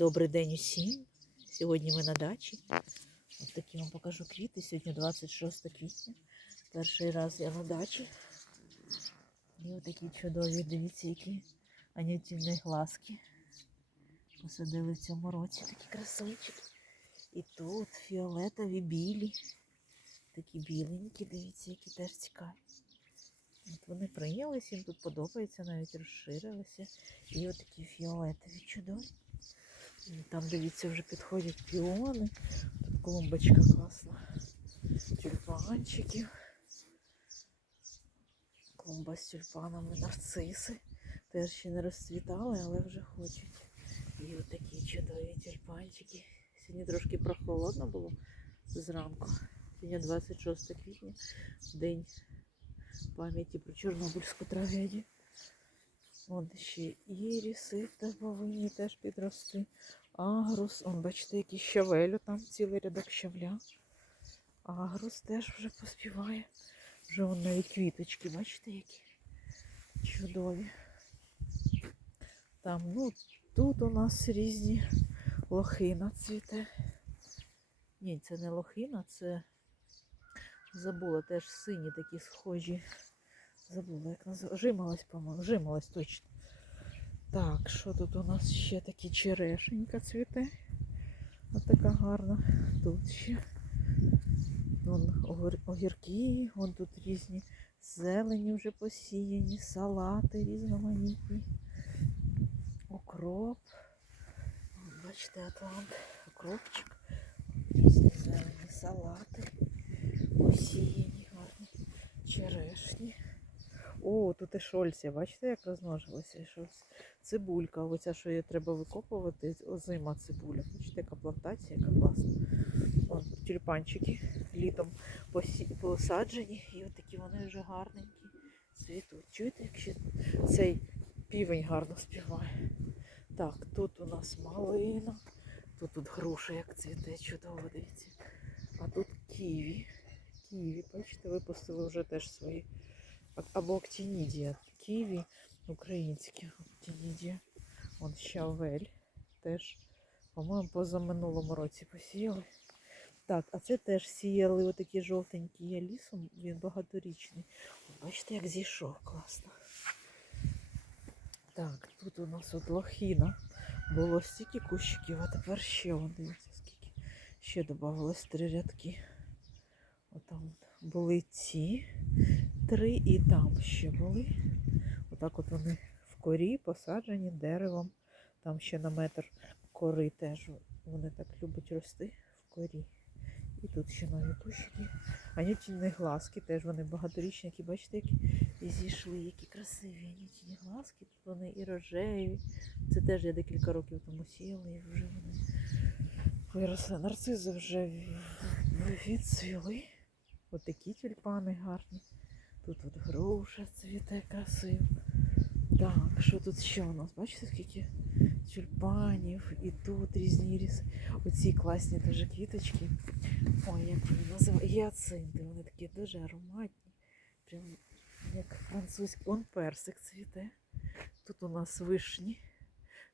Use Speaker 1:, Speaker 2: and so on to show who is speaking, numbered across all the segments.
Speaker 1: Добрий день усім. Сьогодні ми на дачі. Ось такі вам покажу квіти. Сьогодні 26 квітня. Перший раз я на дачі. І отакі чудові, дивіться, які анютіні глазки. Посадили в цьому році такі красунчики. І тут фіолетові білі. Такі біленькі, дивіться, які теж цікаві. От вони прийнялися, їм тут подобається, навіть розширилися. І отакі фіолетові чудові. Там, дивіться, вже підходять піони. Тут клумбочка класна. Тюльпанчиків. Клумба з тюльпанами, нарциси. Теж ще не розцвітали, але вже хочуть. І отакі чудові тюльпанчики. Сьогодні трошки прохолодно було зранку. Сьогодні 26 квітня, день пам'яті про Чорнобильську трагедію. Вон ще іріси повинні теж підрости. Агрус, он, бачите, який щавелю, там цілий рядок щавля. Агрус теж вже поспіває. Вже вон навіть квіточки, бачите, які чудові. Там, ну, тут у нас різні лохина цвіте. Ні, це не лохина, це забула теж сині такі схожі. Забула, як називається. Жималась, по-моєму. Жималась точно. Так, що тут у нас ще такі черешенька цвіте. Ось така гарна. Тут ще. Вон огір- огірки, вон тут різні зелені вже посіяні, салати різноманітні. Окроп. Вон, бачите, атлант, окропчик. Різні зелені салати. Посіяні гарні. Черешні. О, тут і шольця, бачите, як розмножилося. Цибулька, оця, що її треба викопувати, озима цибуля. Бачите, яка плантація, яка класна. Вон тюльпанчики літом посаджені, і от такі вони вже гарненькі цвітуть. Чуєте, як ще цей півень гарно співає. Так, тут у нас малина, тут тут груша як цвіте, чудово, дивіться. А тут ківі. Ківі, бачите, випустили вже теж свої. Або актинідія. Ківі українські актинідія. Вон щавель теж. По-моєму, позаминулому році посіяли. Так, а це теж сіяли отакі жовтенькі є лісом, він багаторічний. Бачите, як зійшов класно. Так, тут у нас от лохіна. Було стільки кущиків, а тепер ще вон, дивіться, скільки. Ще додавалось три рядки. Отам були ці три і там ще були. Отак от вони в корі посаджені деревом. Там ще на метр кори теж вони так люблять рости в корі. І тут ще нові кущики. Анютіні глазки теж вони багаторічні, які бачите, які і зійшли, які красиві анютіні глазки. Тут вони і рожеві. Це теж я декілька років тому сіяла, і вже вони виросли. Нарцизи вже відцвіли. Отакі тюльпани гарні. Тут от груша цвіте красиво. Так, що тут ще у нас? Бачите, скільки тюльпанів і тут різні ріс. Оці класні теж квіточки. Ой, як вони називають? Гіацинти. Вони такі дуже ароматні. Прям як французький. Он персик цвіте. Тут у нас вишні.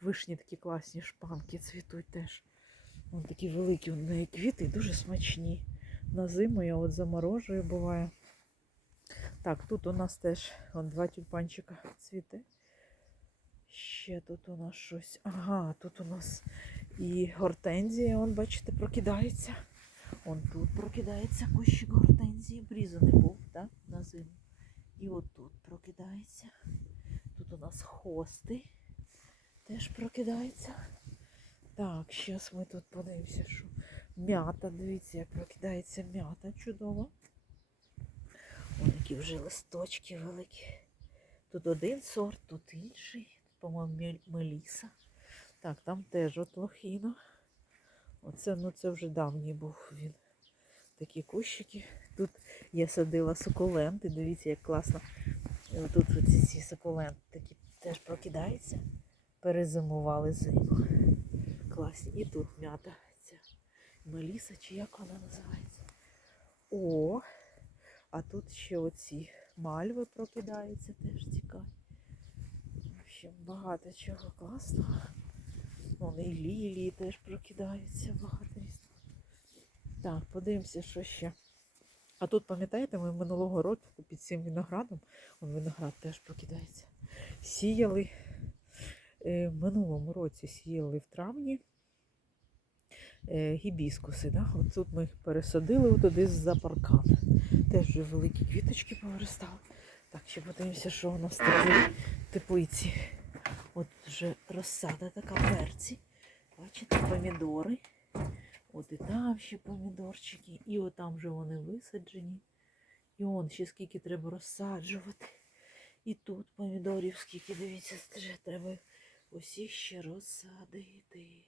Speaker 1: Вишні такі класні шпанки цвітуть теж. Вон такі великі у неї квіти, і дуже смачні. На зиму я от заморожую буває. Так, тут у нас теж вон, два тюльпанчика цвіте. Ще тут у нас щось. Ага, тут у нас і гортензія, он, бачите, прокидається. Он тут прокидається кущик гортензії. Обрізаний був, так, на зиму. І от тут прокидається. Тут у нас хости теж прокидається. Так, зараз ми тут подивимося, що м'ята, дивіться, як прокидається м'ята чудово. Які вже листочки великі. Тут один сорт, тут інший. По-моєму, меліса. Так, там теж от лохіно. Оце, ну це вже давній був він. Такі кущики. Тут я садила сукуленти. Дивіться, як класно. Тут оці ці сукуленти такі теж прокидаються. Перезимували зиму. Класні. І тут м'ята. Ця меліса, чи як вона називається. О, а тут ще оці мальви прокидаються, теж цікаві. В общем, багато чого класного. Вон і лілії теж прокидаються багато різних. Так, подивимося, що ще. А тут, пам'ятаєте, ми минулого року під цим виноградом, он виноград теж прокидається. Сіяли е, в минулому році сіяли в травні е, гібіскуси. Да? От тут ми їх пересадили туди за паркан. Теж вже великі квіточки повиростали. Так, ще подивимося, що у нас таке в теплиці. От вже розсада така перці. Бачите, помідори. От і там ще помідорчики, і от там вже вони висаджені. І он ще скільки треба розсаджувати. І тут помідорів скільки, дивіться, вже треба усіх ще розсадити.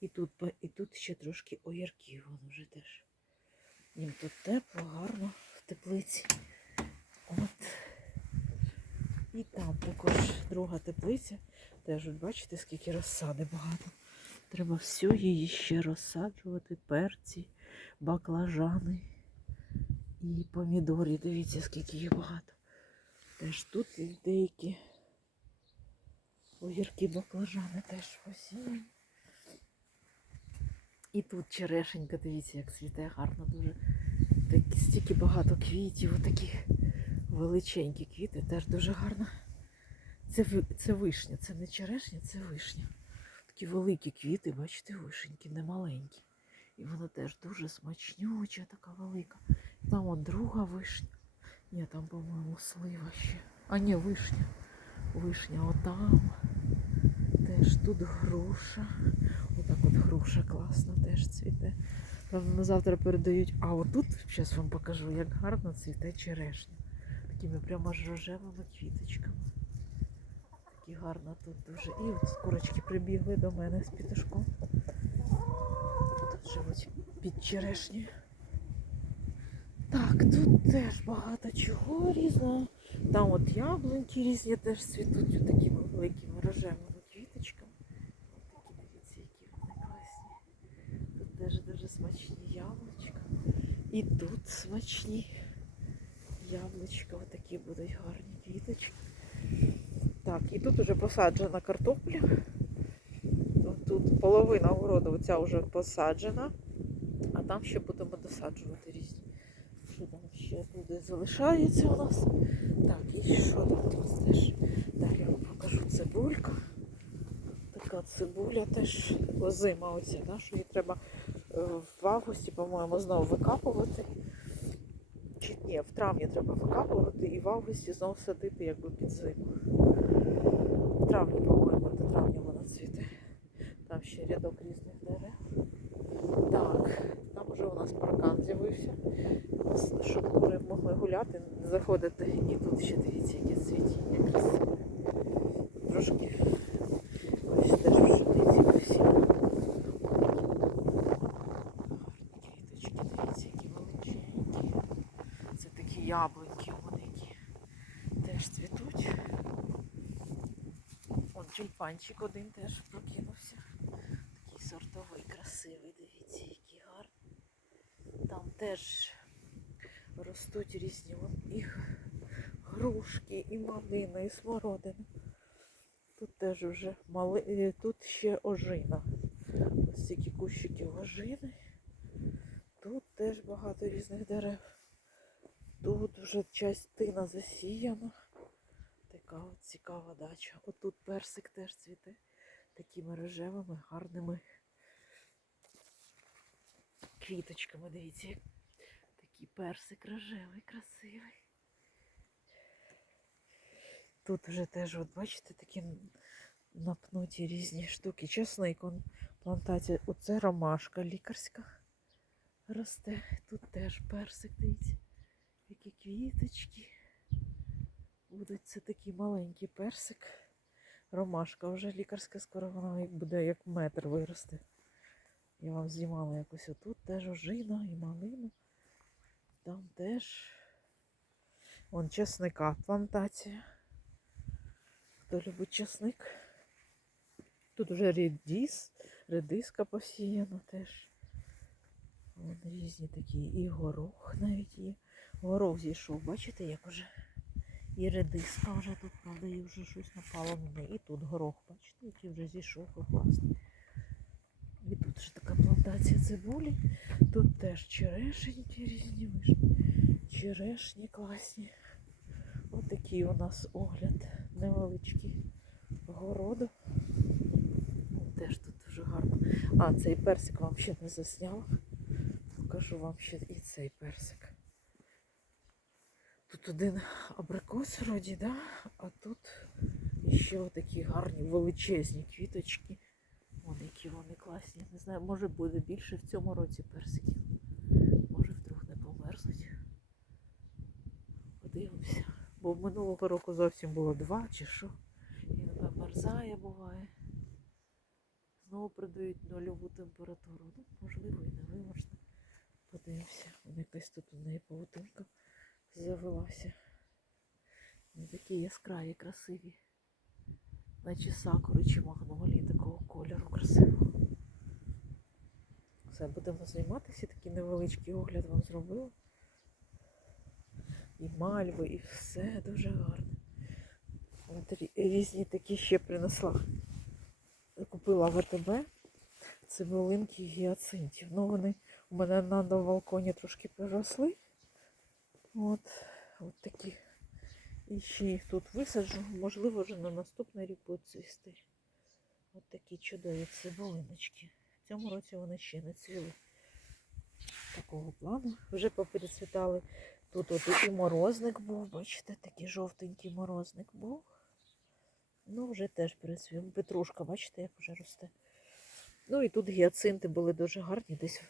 Speaker 1: І тут, і тут ще трошки огірків, вон вже теж. Їм тут тепло, гарно в теплиці. От. І там також друга теплиця. Теж от бачите, скільки розсади багато. Треба всю її ще розсаджувати, перці, баклажани і помідори. Дивіться, скільки їх багато. Теж тут деякі огірки, баклажани теж посіяні. І тут черешенька, дивіться, як цвіте гарно дуже. Так, стільки багато квітів, отакі величенькі квіти, теж дуже гарно. Це, це вишня, це не черешня, це вишня. Такі великі квіти, бачите, вишеньки, не маленькі. І вона теж дуже смачнюча, така велика. Там от друга вишня. Ні, там, по-моєму, слива ще. А ні, вишня. Вишня отам. Теж тут груша. Отак от груша класно теж цвіте. Правда, завтра передають. А отут, зараз вам покажу, як гарно цвіте черешня. Такими прямо рожевими квіточками. Такі гарно тут дуже. І от курочки прибігли до мене з пітушком. Тут живуть під черешнею. Так, тут теж багато чого різного. Там от яблуньки різні теж цвітуть такими великими рожевими квіточками. От такі дивіться, які вони класні. Тут теж дуже смачні яблучка. І тут смачні яблучка. Отакі будуть гарні квіточки. Так, і тут вже посаджена картопля. Тут, половина городу оця вже посаджена, а там ще будемо досаджувати різні. Що там ще туди залишається у нас? Так, і що там у нас теж? Далі вам покажу цибулька. Така цибуля теж озима оця, да, що її треба в августі, по-моєму, знову викапувати. Чи ні, в травні треба викапувати і в августі знову садити якби під зиму. В травні, по-моєму, до травня вона цвіте. Там ще рядок різних дерев. Так, там вже у нас паркан з'явився. Щоб ми могли гуляти, заходити. І тут ще дивіться, яке цвітіння красиве. Трошки ось теж пшениці посіли. Гарні квіточки, дивіться, які величенькі. Це такі яблуньки великі. Теж цвітуть. Он тюльпанчик один теж прокинувся. Такий сортовий, красивий, дивіться, який гарний. Там теж ростуть різні і грушки, і малина, і смородина. Тут теж вже мали... е, тут ще ожина. Ось стільки кущиків ожини. Тут теж багато різних дерев. Тут вже частина засіяна. Така от цікава дача. Отут персик теж цвіте такими рожевими, гарними квіточками. Дивіться, такий персик рожевий, красивий. Тут вже теж, от бачите, такі напнуті різні штуки. Чесник, он, плантація. Оце ромашка лікарська росте. Тут теж персик, дивіться, які квіточки. Будуть це такий маленький персик. Ромашка вже лікарська, скоро вона буде як метр виросте. Я вам знімала якось отут теж ожина і малина. Там теж. Вон чесника плантація. Хто любить чесник? Тут вже редіс, редиска посіяна теж. Вон різні такі. І горох навіть є. Горох зійшов, бачите, як уже. І редиска вже тут, правда, і вже щось напало на неї. І тут горох, бачите, який вже зійшов класний. градація цибулі. Тут теж черешенькі різні вишні. Черешні класні. Ось такий у нас огляд невеличкий городу. Теж тут дуже гарно. А, цей персик вам ще не засняла. Покажу вам ще і цей персик. Тут один абрикос вроді, да? а тут ще отакі гарні величезні квіточки. Вон які вони класні. Не знаю, може буде більше в цьому році персиків. Може вдруг не померзнуть. Подивимося. Бо минулого року зовсім було два чи що. Він вимерзає буває. Знову придають нульову температуру. Ну, можливо, і не вимерзне. Подивимося. Вон якась тут у неї павутинка завелася. Вони такі яскраві, красиві. Наче сакури чи магнолії такого кольору красивого. Все, будемо займатися. Такий невеличкий огляд вам зробила. І мальви, і все дуже гарно. Різні такі ще принесла. Купила в АТБ цибулинки гіацинтів. Ну, вони у мене на балконі трошки проросли. От, от такі. І ще їх тут висаджу. Можливо, вже на наступний рік будуть цвісти. От такі чудові цибулиночки. В цьому році вони ще не цвіли. Такого плану. Вже поперецвітали. Тут от і морозник був, бачите, такий жовтенький морозник був. Ну, вже теж перецвів. Петрушка, бачите, як вже росте. Ну і тут гіацинти були дуже гарні, десь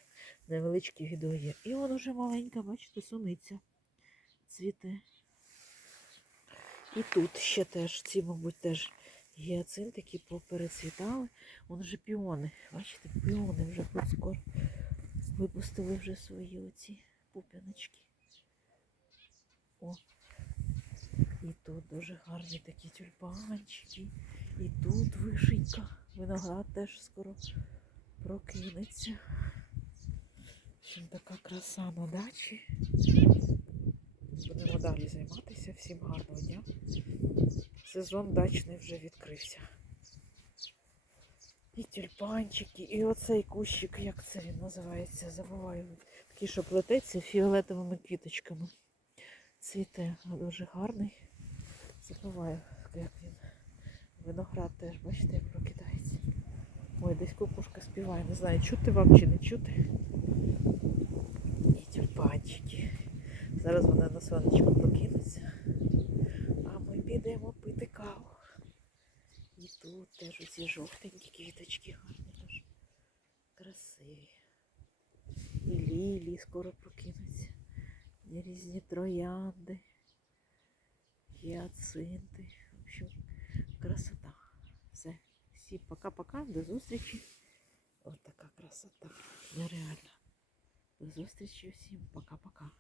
Speaker 1: невеличкі відео є. І вон уже маленька, бачите, суниця цвіте. І тут ще теж, ці, мабуть, теж гіацинтики поперецвітали. Вон вже піони. Бачите, піони вже скоро випустили вже свої оці пуп'яночки. О. І тут дуже гарні такі тюльпанчики. І тут вишенька. Виноград теж скоро прокинеться. В общем, така краса на дачі. Будемо далі займатися. Всім гарного дня. Сезон дачний вже відкрився. І тюльпанчики, і оцей кущик, як це він називається, забуваю. Такий, що плететься фіолетовими квіточками. Цвіте дуже гарний. Забуваю, як він. Виноград теж, бачите, як прокидається. Ой, десь кукушка співає. Не знаю, чути вам чи не чути. І тюльпанчики. Зараз вони на сонечко прокинуться. А ми підемо пити каву. І тут теж оці жовтенькі квіточки гарні теж. Красиві. І лілії скоро прокинуться. І різні троянди. Гіацинти. В общем, красота. Все. Всім пока-пока. До зустрічі. Ось така красота. Нереально. До зустрічі всім. Пока-пока.